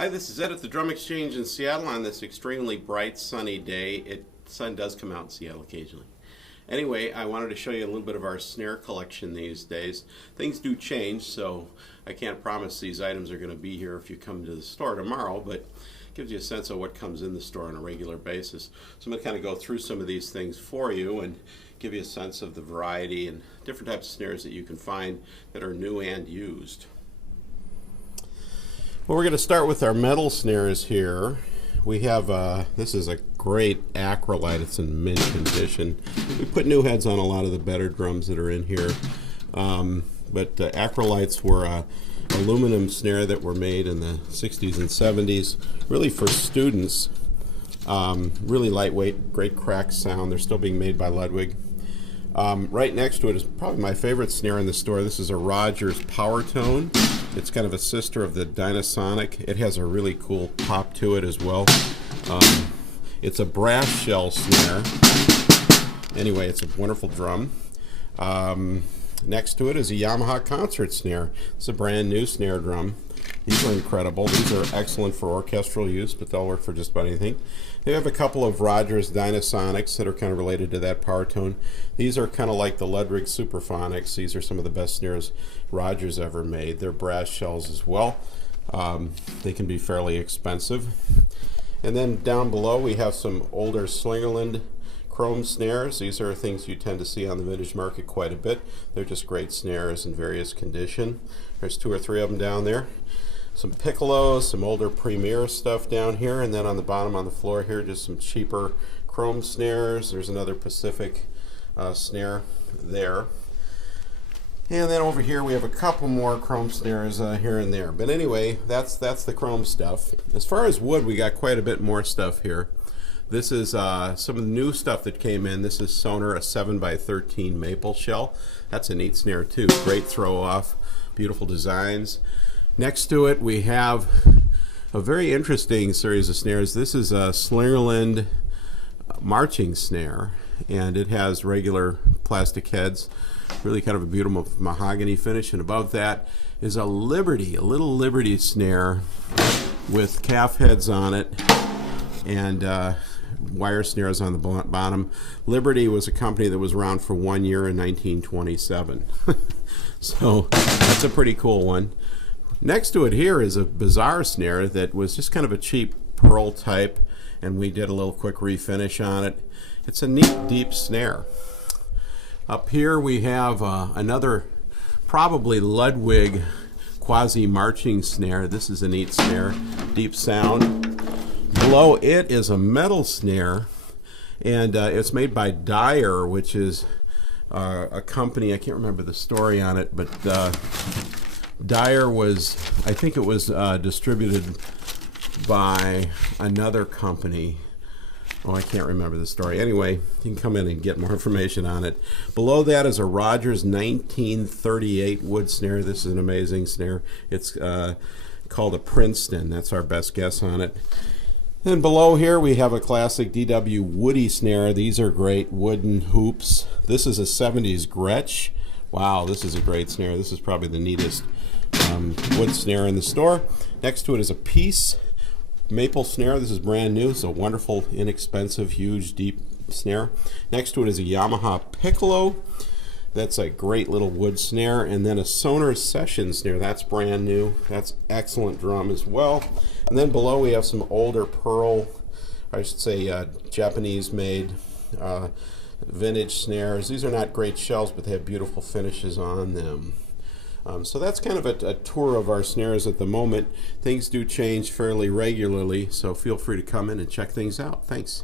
Hi, this is Ed at the Drum Exchange in Seattle on this extremely bright, sunny day. Sun does come out in Seattle occasionally. Anyway, I wanted to show you a little bit of our snare collection these days. Things do change, so I can't promise these items are going to be here if you come to the store tomorrow, but it gives you a sense of what comes in the store on a regular basis. So I'm going to kind of go through some of these things for you and give you a sense of the variety and different types of snares that you can find that are new and used. Well, we're going to start with our metal snares here. We have, this is a great acrylite. It's in mint condition. We put new heads on a lot of the better drums that are in here. But acrylites were aluminum snare that were made in the 60s and 70s, really for students. Really lightweight, great crack sound. They're still being made by Ludwig. Right next to it is probably my favorite snare in the store. This is a Rogers Power Tone. It's kind of a sister of the Dynasonic. It has a really cool pop to it as well. It's a brass shell snare. Anyway, it's a wonderful drum. Next to it is a Yamaha Concert Snare. It's a brand new snare drum. These are incredible. These are excellent for orchestral use, but they'll work for just about anything. They have a couple of Rogers Dynasonics that are kind of related to that power tone. These are kind of like the Ludwig Superphonics. These are some of the best snares Rogers ever made. They're brass shells as well. They can be fairly expensive. And then down below we have some older Slingerland chrome snares. These are things you tend to see on the vintage market quite a bit. They're just great snares in various condition. There's 2 or 3 of them down there. Some piccolos, some older Premier stuff down here, and then on the bottom on the floor here, just some cheaper chrome snares. There's another Pacific snare there. And then over here we have a couple more chrome snares here and there. But anyway, that's the chrome stuff. As far as wood, we got quite a bit more stuff here. This is some of the new stuff that came in. This is Sonar, a 7x13 maple shell. That's a neat snare too. Great throw off, beautiful designs. Next to it we have a very interesting series of snares. This is a Slingerland marching snare, and it has regular plastic heads, really kind of a beautiful mahogany finish, and above that is a Liberty, a little Liberty snare with calf heads on it and wire snares on the bottom. Liberty was a company that was around for 1 year in 1927. So that's a pretty cool one. Next to it here is a bizarre snare that was just kind of a cheap pearl type, and we did a little quick refinish on it. It's a neat deep snare. Up here we have another probably Ludwig quasi-marching snare. This is a neat snare, deep sound. Below it is a metal snare, and it's made by Dyer, which is a company, I can't remember the story on it, but Dyer was, I think it was distributed by another company. Oh, I can't remember the story. Anyway, you can come in and get more information on it. Below that is a Rogers 1938 wood snare. This is an amazing snare. It's called a Princeton. That's our best guess on it. Then below here we have a classic DW Woody snare. These are great wooden hoops. This is a 70s Gretsch. Wow, this is a great snare. This is probably the neatest wood snare in the store. Next to it is a Peace maple snare. This is brand new. It's a wonderful, inexpensive, huge, deep snare. Next to it is a Yamaha Piccolo. That's a great little wood snare. And then a Sonar Session snare. That's brand new. That's excellent drum as well. And then below we have some older pearl, I should say Japanese-made vintage snares. These are not great shells, but they have beautiful finishes on them. So that's kind of a tour of our snares at the moment. Things do change fairly regularly, so feel free to come in and check things out. Thanks.